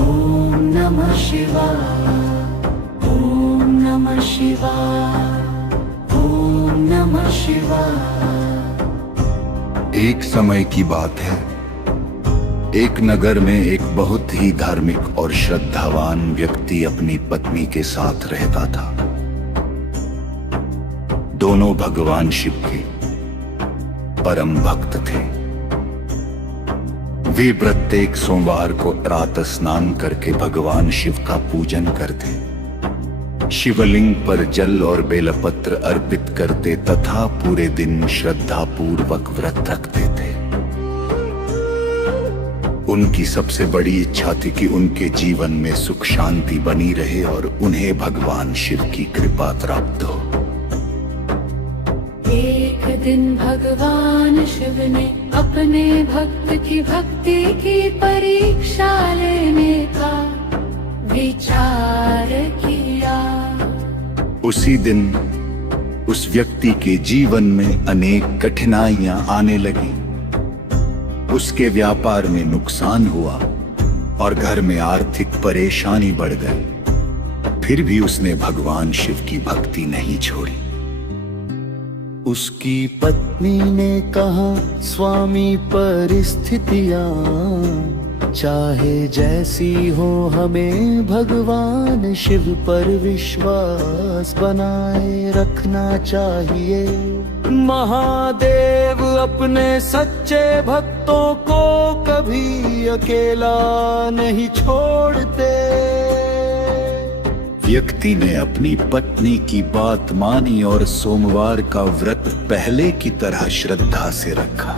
ओम नमः शिवाय, ओम नमः शिवाय, ओम नमः शिवाय। एक समय की बात है, एक नगर में एक बहुत ही धार्मिक और श्रद्धावान व्यक्ति अपनी पत्नी के साथ रहता था। दोनों भगवान शिव के परम भक्त थे। वे प्रत्येक सोमवार को प्रातः स्नान करके भगवान शिव का पूजन करते, शिवलिंग पर जल और बेलपत्र अर्पित करते तथा पूरे दिन श्रद्धा पूर्वक व्रत रखते थे। उनकी सबसे बड़ी इच्छा थी कि उनके जीवन में सुख शांति बनी रहे और उन्हें भगवान शिव की कृपा प्राप्त हो। एक दिन भगवान शिव ने अपने भक्त की भक्ति की परीक्षा लेने का विचार किया। उसी दिन उस व्यक्ति के जीवन में अनेक कठिनाइयां आने लगी। उसके व्यापार में नुकसान हुआ और घर में आर्थिक परेशानी बढ़ गई। फिर भी उसने भगवान शिव की भक्ति नहीं छोड़ी। उसकी पत्नी ने कहा, स्वामी परिस्थितियां चाहे जैसी हो, हमें भगवान शिव पर विश्वास बनाए रखना चाहिए। महादेव अपने सच्चे भक्तों को कभी अकेला नहीं छोड़ते। व्यक्ति ने अपनी पत्नी की बात मानी और सोमवार का व्रत पहले की तरह श्रद्धा से रखा।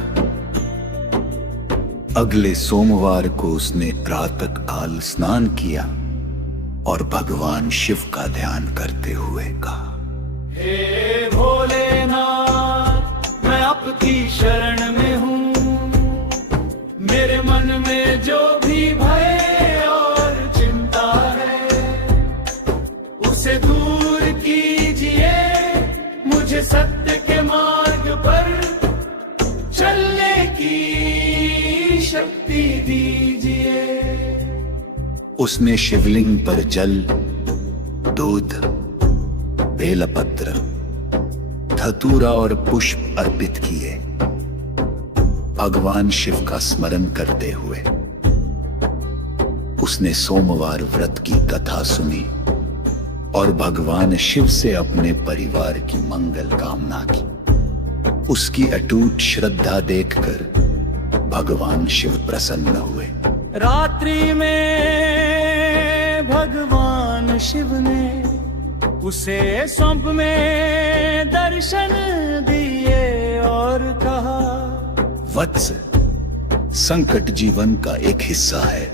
अगले सोमवार को उसने प्रातःकाल स्नान किया और भगवान शिव का ध्यान करते हुए कहा, हे भोलेनाथ, मैं आपकी शरण में हूँ। मेरे मन में जो भी भय और चिंता है उसे दूर कीजिए। मुझे सत्य के मार्ग पर चलने की शक्ति दीजिए। उसने शिवलिंग पर जल, दूध, बेलपत्र, धतूरा और पुष्प अर्पित किए। भगवान शिव का स्मरण करते हुए उसने सोमवार व्रत की कथा सुनी और भगवान शिव से अपने परिवार की मंगल कामना की। उसकी अटूट श्रद्धा देखकर भगवान शिव प्रसन्न हुए। रात्रि में भगवान शिव ने उसे स्वप्न में दर्शन दिए और कहा, वत्स, संकट जीवन का एक हिस्सा है,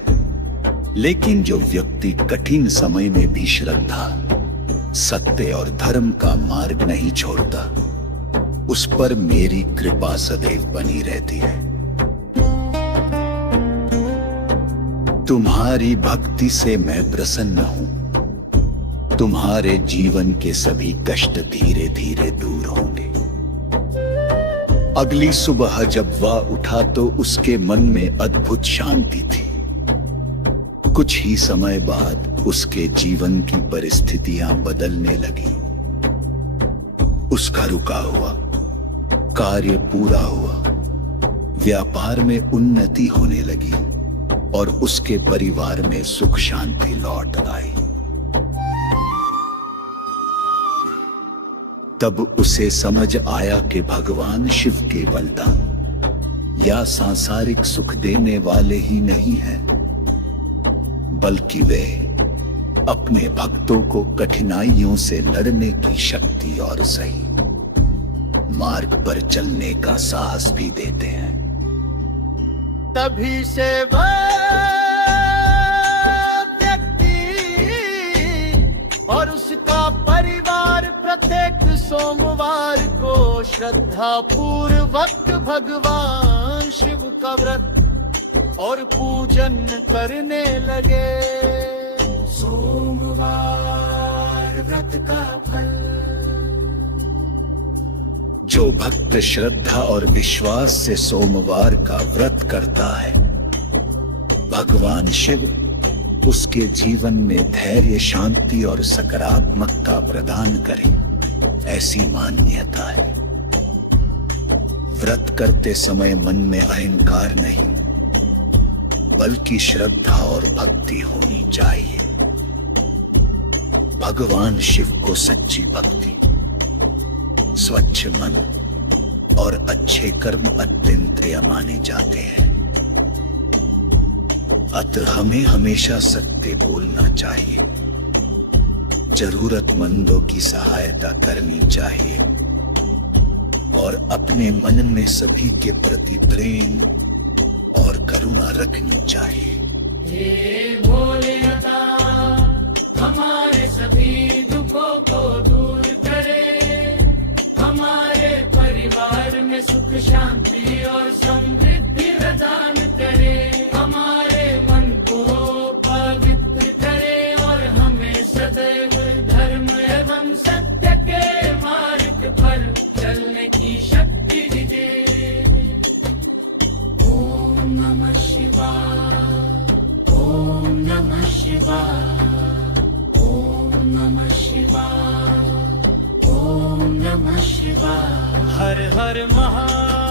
लेकिन जो व्यक्ति कठिन समय में भी श्रद्धा, सत्य और धर्म का मार्ग नहीं छोड़ता, उस पर मेरी कृपा सदैव बनी रहती है। तुम्हारी भक्ति से मैं प्रसन्न हूं। तुम्हारे जीवन के सभी कष्ट धीरे धीरे दूर होंगे। अगली सुबह जब वह उठा तो उसके मन में अद्भुत शांति थी। कुछ ही समय बाद उसके जीवन की परिस्थितियां बदलने लगी। उसका रुका हुआ कार्य पूरा हुआ, व्यापार में उन्नति होने लगी और उसके परिवार में सुख शांति लौट आई। तब उसे समझ आया कि भगवान शिव के वरदान या सांसारिक सुख देने वाले ही नहीं हैं, बल्कि वे अपने भक्तों को कठिनाइयों से लड़ने की शक्ति और सही मार्ग पर चलने का साहस भी देते हैं। तभी से वह व्यक्ति और उसका परिवार प्रत्येक सोमवार को श्रद्धा पूर्वक भगवान शिव का व्रत और पूजन करने लगे। सोमवार व्रत का फल। जो भक्त श्रद्धा और विश्वास से सोमवार का व्रत करता है, भगवान शिव उसके जीवन में धैर्य, शांति और सकारात्मकता प्रदान करे, ऐसी मान्यता है। व्रत करते समय मन में अहंकार नहीं, बल्कि श्रद्धा और भक्ति होनी चाहिए। भगवान शिव को सच्ची भक्ति, स्वच्छ मन और अच्छे कर्म अत्यंत प्रिय माने जाते हैं। अतः हमें हमेशा सत्य बोलना चाहिए, जरूरतमंदों की सहायता करनी चाहिए और अपने मन में सभी के प्रति प्रेम और करुणा रखनी चाहिए। हे भोलेनाथ, हमारे सभी दुखों को दूर करे, हमारे परिवार में सुख, शांति और समृद्धि प्रदान करे, हमारे मन को पवित्र करे और हमें सदैव धर्म एवं सत्य के मार्ग पर चलने की शक्ति दे। ओम नमः शिवाय, ओम नमः शिवाय, ओम नमः शिवाय, ओम नमः शिवाय। हर हर महादेव।